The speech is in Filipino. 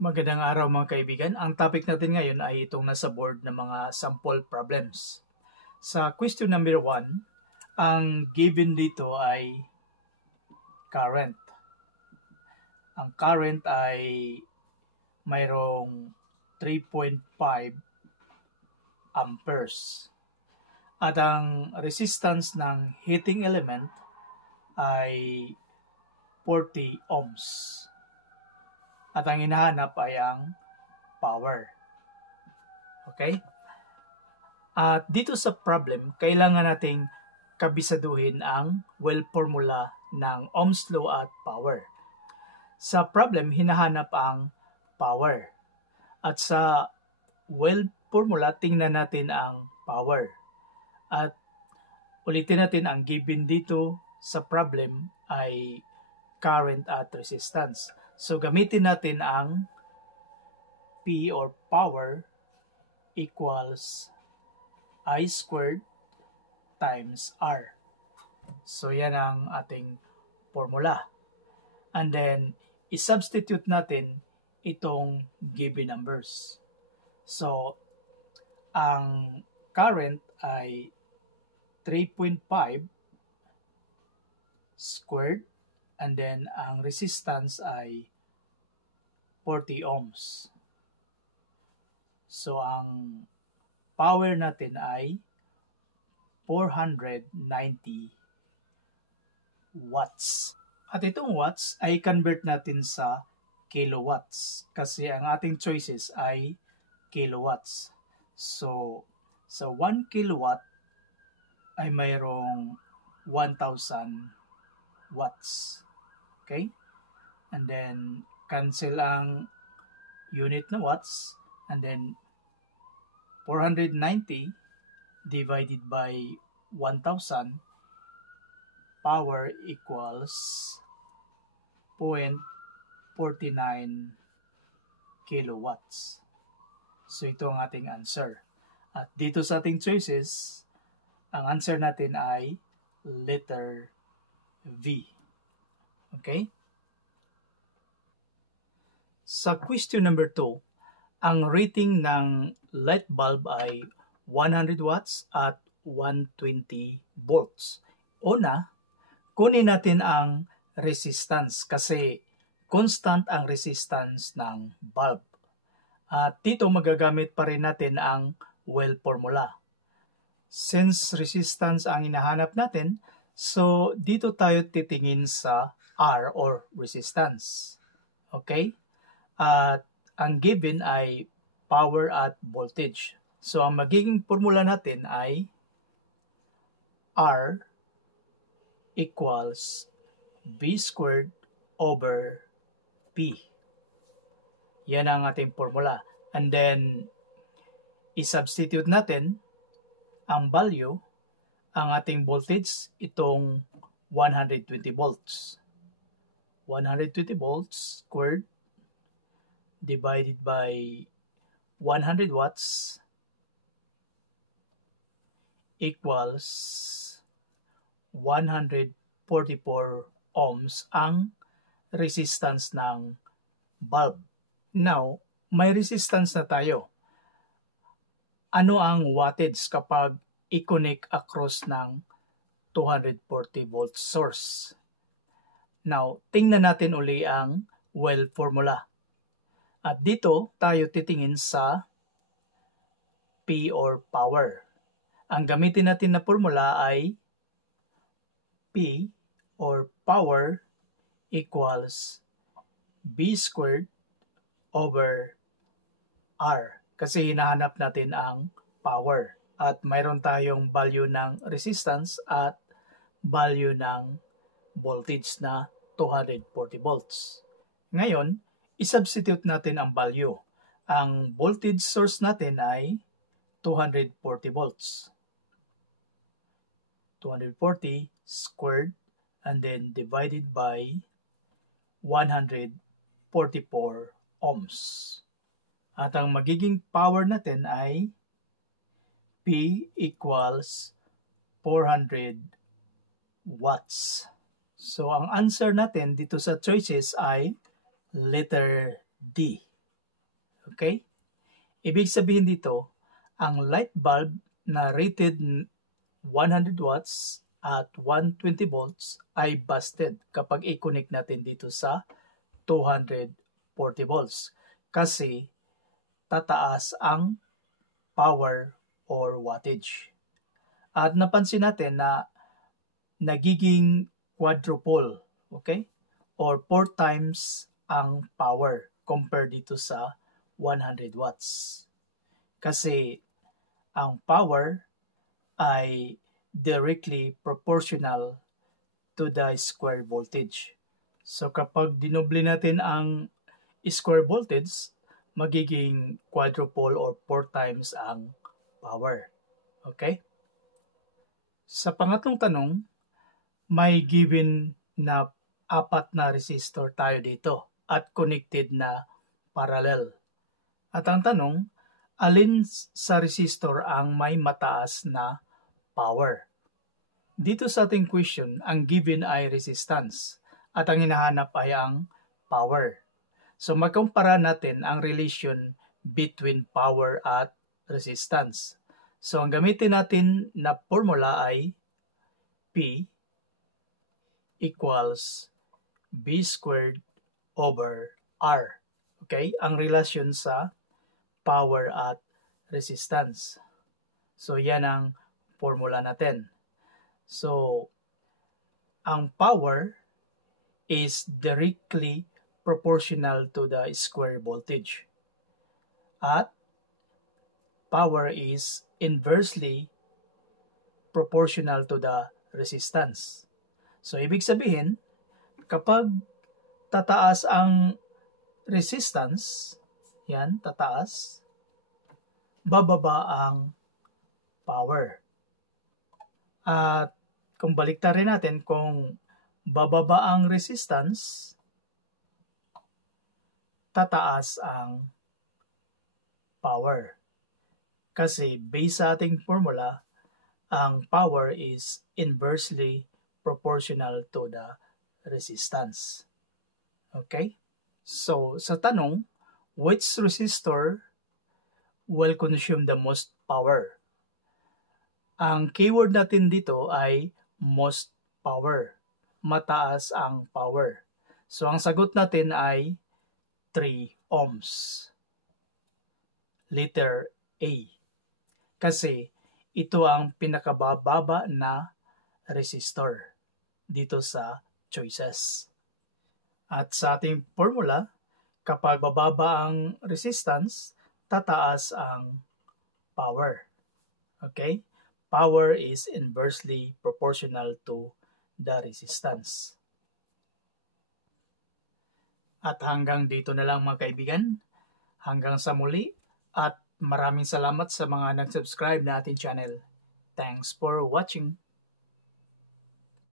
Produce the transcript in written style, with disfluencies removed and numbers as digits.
Magandang araw mga kaibigan. Ang topic natin ngayon ay itong nasa board na mga sample problems. Sa question number 1, ang given dito ay current. Ang current ay mayroong 3.5 amperes. At ang resistance ng heating element ay 40 ohms. At ang hinahanap ay ang power. Okay? At dito sa problem, kailangan nating kabisaduhin ang well formula ng Ohm's law at power. Sa problem, hinahanap ang power. At sa well formula, tingnan natin ang power. At ulitin natin ang given dito sa problem ay current at resistance. So, gamitin natin ang P or power equals I squared times R. So, yan ang ating formula. And then, i-substitute natin itong given numbers. So, ang current ay 3.5 squared. And then, ang resistance ay 40 ohms. So, ang power natin ay 490 watts. At itong watts ay convert natin sa kilowatts. Kasi ang ating choices ay kilowatts. So, sa 1 kilowatt ay mayroong 1,000 watts. Okay? And then, cancel ang unit na watts. And then, 490 divided by 1,000, power equals 0.49 kilowatts. So, ito ang ating answer. At dito sa ating choices, ang answer natin ay letter V. Okay? Sa question number 2, ang rating ng light bulb ay 100 watts at 120 volts. Una, kunin natin ang resistance kasi constant ang resistance ng bulb. At dito magagamit pa rin natin ang well formula. Since resistance ang hinahanap natin, so dito tayo titingin sa R or resistance. Okay? At ang given ay power at voltage. So, ang magiging formula natin ay R equals V squared over P. Yan ang ating formula. And then, i-substitute natin ang value, ang ating voltage, itong 120 volts. 120 volts squared divided by 100 watts equals 144 ohms ang resistance ng bulb. Now, may resistance na tayo. Ano ang wattage kapag i-connect across ng 240 volt source? Now, tingnan natin uli ang well formula. At dito, tayo titingin sa P or power. Ang gamitin natin na formula ay P or power equals V squared over R. Kasi hinahanap natin ang power. At mayroon tayong value ng resistance at value ng voltage na 240 volts. Ngayon, i-substitute natin ang value. Ang voltage source natin ay 240 volts. 240 squared and then divided by 144 ohms. At ang magiging power natin ay P equals 400 watts. So, ang answer natin dito sa choices ay letter D. Okay? Ibig sabihin dito, ang light bulb na rated 100 watts at 120 volts ay busted kapag i-connect natin dito sa 240 volts kasi tataas ang power or wattage. At napansin natin na nagiging quadruple, okay? Or 4 times ang power compared dito sa 100 watts. Kasi ang power ay directly proportional to the square voltage. So kapag dinoble natin ang square voltage, magiging quadruple or 4 times ang power. Okay? Sa pangatlong tanong, may given na 4 na resistor tayo dito at connected na parallel. At ang tanong, alin sa resistor ang may mataas na power? Dito sa ating question, ang given ay resistance at ang hinahanap ay ang power. So magkumpara natin ang relation between power at resistance. So ang gamitin natin na formula ay P equals B squared over R. Okay? Ang relasyon sa power at resistance. So yan ang formula natin. So ang power is directly proportional to the square voltage. At power is inversely proportional to the resistance. So, ibig sabihin, kapag tataas ang resistance, yan, tataas, bababa ang power. At kung baliktarin natin, kung bababa ang resistance, tataas ang power. Kasi based sa ating formula, ang power is inversely proportional to the resistance. Okay? So, sa tanong, which resistor will consume the most power? Ang keyword natin dito ay most power. Mataas ang power. So, ang sagot natin ay 3 ohms. Letter A. Kasi ito ang pinakabababa na resistor dito sa choices. At sa ating formula, kapag bababa ang resistance, tataas ang power. Okay? Power is inversely proportional to the resistance. At hanggang dito na lang mga kaibigan. Hanggang sa muli at maraming salamat sa mga nag-subscribe na ating channel. Thanks for watching.